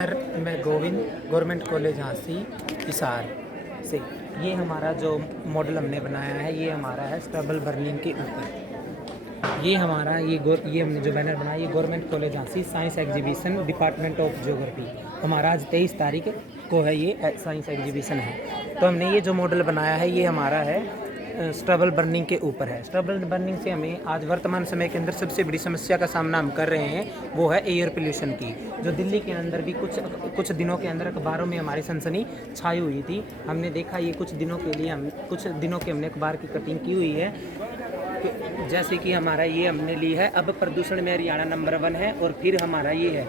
Sir मैं Govind government college Jhansi Hisar से। ये हमारा जो मॉडल हमने बनाया है ये हमारा है स्टबल बर्निंग के ऊपर। ये हमारा ये हमने जो बैनर बनाया ये government college Jhansi science exhibition department of geography हमारा आज 23 तारीख को है ये साइंस एग्जीबिशन है। तो हमने ये जो मॉडल बनाया है ये हमारा है स्टबल बर्निंग के ऊपर है। स्टबल बर्निंग से हमें आज वर्तमान समय के अंदर सबसे बड़ी समस्या का सामना हम कर रहे हैं वो है एयर पोल्यूशन की, जो दिल्ली के अंदर भी कुछ दिनों के अंदर अखबारों में हमारी सनसनी छाई हुई थी। हमने देखा ये कुछ दिनों की हमने अखबार की कटिंग की हुई है जैसे कि हमारा ये हमने ली है अब प्रदूषण में हरियाणा नंबर 1 है। और फिर हमारा ये है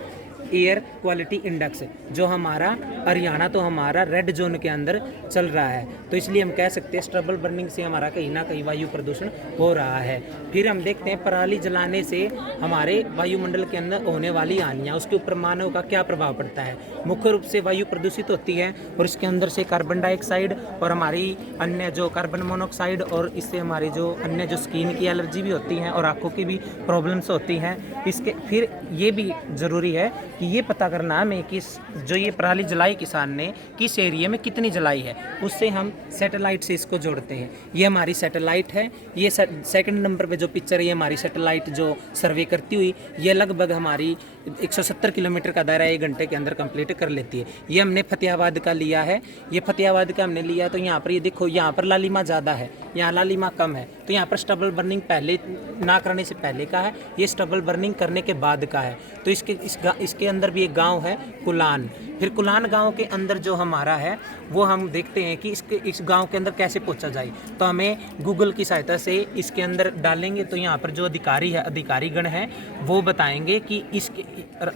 एयर क्वालिटी इंडेक्स जो हमारा हरियाणा तो हमारा रेड जोन के अंदर चल रहा है। तो इसलिए हम कह सकते हैं स्टबल बर्निंग से हमारा कहीं ना कहीं वायु प्रदूषण हो रहा है। फिर हम देखते हैं पराली जलाने से हमारे वायुमंडल के अंदर होने वाली हानियाँ, उसके ऊपर मानव का क्या प्रभाव पड़ता है। मुख्य रूप से वायु प्रदूषित होती है और इसके अंदर से कार्बन डाइऑक्साइड और हमारी अन्य जो कार्बन मोनोऑक्साइड और इससे हमारी जो अन्य जो स्किन की एलर्जी भी होती है और आँखों की भी प्रॉब्लम्स होती हैं। इसके फिर ये भी ज़रूरी है कि ये पता करना हमें कि जो ये पराली जलाई किसान ने किस एरिया में कितनी जलाई है, उससे हम सैटेलाइट से इसको जोड़ते हैं। ये हमारी सैटेलाइट है। ये सेकंड नंबर पे जो पिक्चर है ये हमारी सैटेलाइट जो सर्वे करती हुई ये लगभग हमारी 170 किलोमीटर का दायरा 1 घंटे के अंदर कंप्लीट कर लेती है। ये हमने फतेहाबाद का लिया है। ये फतेहाबाद का हमने लिया तो यहाँ पर ये देखो यहाँ पर लालिमा ज़्यादा है, यहाँ लालिमा कम है। तो यहाँ पर स्टबल बर्निंग पहले ना करने से पहले का है, ये स्टबल बर्निंग करने के बाद का है। तो इसके अंदर भी एक गांव है कुलान। फिर कुलान गांव के अंदर जो हमारा है वो हम देखते हैं कि इस गांव के अंदर कैसे पहुंचा जाए। तो हमें गूगल की सहायता से इसके अंदर डालेंगे तो यहाँ पर जो अधिकारीगण हैं वो बताएंगे कि इसके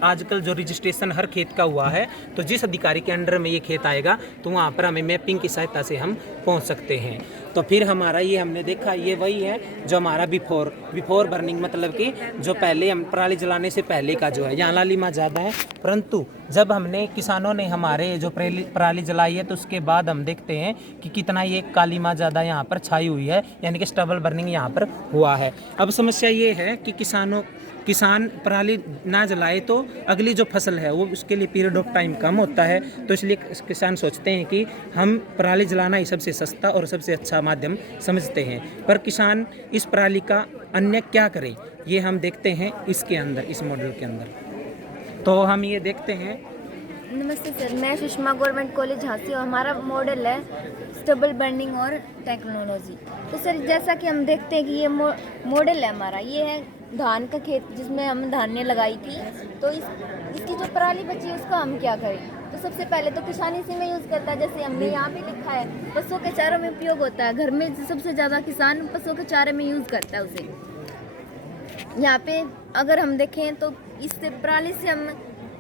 आजकल जो रजिस्ट्रेशन हर खेत का हुआ है तो जिस अधिकारी के अंडर में ये खेत आएगा तो वहाँ पर हमें मैपिंग की सहायता से हम पहुँच सकते हैं। तो फिर हमारा ये हमने देखा ये वही है जो हमारा बिफोर बर्निंग, मतलब कि जो पहले हम पराली जलाने से पहले का जो है। यहाँ लालिमा ज़्यादा है, परंतु जब हमने किसानों ने हमारे जो पराली जलाई है तो उसके बाद हम देखते हैं कि कितना ये कालीमा ज़्यादा यहाँ पर छाई हुई है, यानी कि स्टबल बर्निंग यहाँ पर हुआ है। अब समस्या ये है कि किसान पराली ना जलाए तो अगली जो फसल है वो उसके लिए पीरियड ऑफ टाइम कम होता है। तो इसलिए किसान सोचते हैं कि हम पराली जलाना ही सबसे सस्ता और सबसे अच्छा माध्यम समझते हैं। पर किसान इस पराली का अन्य क्या करें ये हम देखते हैं इसके अंदर, इस मॉडल के अंदर। तो हम ये देखते हैं। नमस्ते सर, मैं सुषमा गवर्नमेंट कॉलेज झांसी और हमारा मॉडल है स्टबल बर्निंग और टेक्नोलॉजी। तो सर जैसा कि हम देखते हैं कि ये मॉडल है हमारा, ये है धान का खेत जिसमें हम धान्य लगाई थी। तो इसकी जो पराली बची है उसका हम क्या करें। तो सबसे पहले तो किसान इसी में यूज़ करता है, जैसे हमने यहाँ पे लिखा है पशुओं के चारों में उपयोग होता है। घर में सबसे ज़्यादा किसान पशुओं के चारे में यूज़ करता है उसे। यहाँ पे अगर हम देखें तो इससे पराली से हम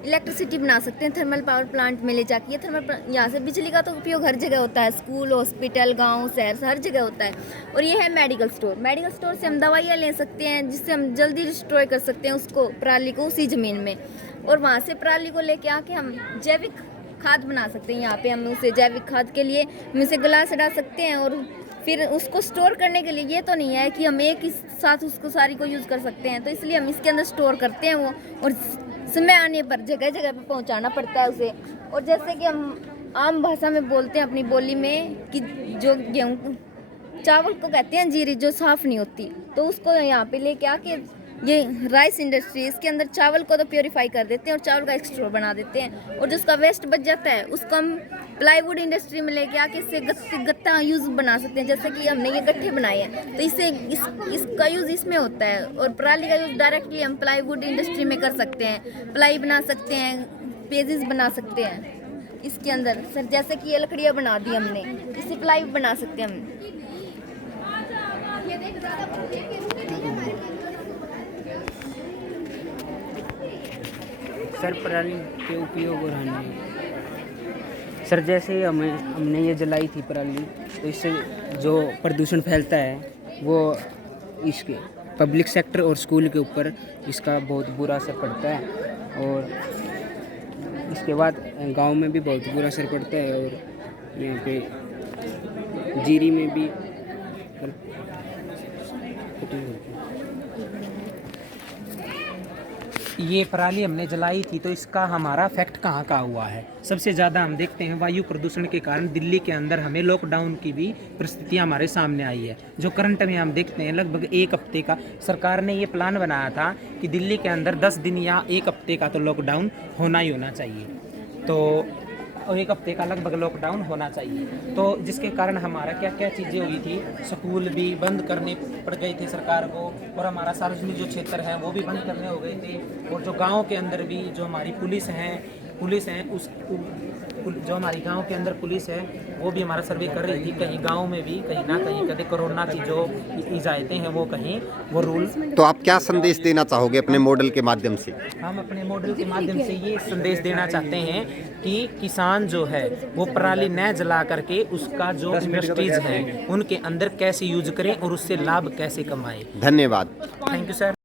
इलेक्ट्रिसिटी बना सकते हैं थर्मल पावर प्लांट में ले जाके। यहाँ से बिजली का तो उपयोग हर जगह होता है, स्कूल, हॉस्पिटल, गांव, शहर, हर जगह होता है। और ये है मेडिकल स्टोर से हम दवाइयाँ ले सकते हैं जिससे हम जल्दी डिस्ट्रॉय कर सकते हैं उसको, पराली को, उसी ज़मीन में। और वहाँ से पराली को लेके आके हम जैविक खाद बना सकते हैं। यहाँ पे हम उसे जैविक खाद के लिए हम उसे गला से डाल सकते हैं और फिर उसको स्टोर करने के लिए ये तो नहीं है कि हम एक ही साथ उसको सारी को यूज़ कर सकते हैं। तो इसलिए हम इसके अंदर स्टोर करते हैं वो, और समय आने पर जगह जगह पे पहुंचाना पड़ता है उसे। और जैसे कि हम आम भाषा में बोलते हैं अपनी बोली में कि जो गेहूँ चावल को कहते हैं जीरी, जो साफ़ नहीं होती, तो उसको यहाँ पे लेके आके ये राइस इंडस्ट्री इसके अंदर चावल को तो प्योरीफाई कर देते हैं और चावल का एक स्टोर बना देते हैं। और जो उसका वेस्ट बच जाता है उसको हम प्लाईवुड इंडस्ट्री में लेके आके इससे गत्ता यूज़ बना सकते हैं। जैसे कि हमने ये गट्ठे बनाए हैं तो इससे इसका यूज़ इसमें होता है। और पराली का यूज़ डायरेक्टली हम प्लाईवुड इंडस्ट्री में कर सकते हैं, प्लाई बना सकते हैं, पेजेस बना सकते हैं इसके अंदर। सर जैसे कि ये लकड़ियाँ बना दी हमने, इससे प्लाई बना सकते हैं हम। सर पराली के उपयोग और हानि। सर जैसे हमने ये जलाई थी पराली तो इससे जो प्रदूषण फैलता है वो इसके पब्लिक सेक्टर और स्कूल के ऊपर इसका बहुत बुरा असर पड़ता है। और इसके बाद गांव में भी बहुत बुरा असर पड़ता है और यहाँ पे जीरी में भी ये पराली हमने जलाई थी तो इसका हमारा इफेक्ट कहाँ का हुआ है। सबसे ज़्यादा हम देखते हैं वायु प्रदूषण के कारण दिल्ली के अंदर हमें लॉकडाउन की भी परिस्थितियाँ हमारे सामने आई है। जो करंट में हम देखते हैं लगभग 1 हफ्ते का सरकार ने ये प्लान बनाया था कि दिल्ली के अंदर 10 दिन या 1 हफ्ते का तो लॉकडाउन होना ही होना चाहिए। तो 1 हफ्ते का लगभग लॉकडाउन होना चाहिए। तो जिसके कारण हमारा क्या क्या चीज़ें हुई थी, स्कूल भी बंद करने पड़ गए थे सरकार को, और हमारा सार्वजनिक जो क्षेत्र है वो भी बंद करने हो गए थे। और जो गांव के अंदर भी जो हमारी पुलिस हैं उस जो हमारी गांव के अंदर पुलिस है वो भी हमारा सर्वे कर रही थी। कहीं गांव में भी कहीं ना कहीं कभी कोरोना की जो इजाज़तें हैं वो कहीं वो रूल। तो आप क्या संदेश देना चाहोगे अपने मॉडल के माध्यम से? हम अपने मॉडल के माध्यम से ये संदेश देना चाहते हैं कि किसान जो है वो पराली न जला करके उसका जो इंडस्ट्रीज है उनके अंदर कैसे यूज करें और उससे लाभ कैसे कमाएं। धन्यवाद। Thank you sir.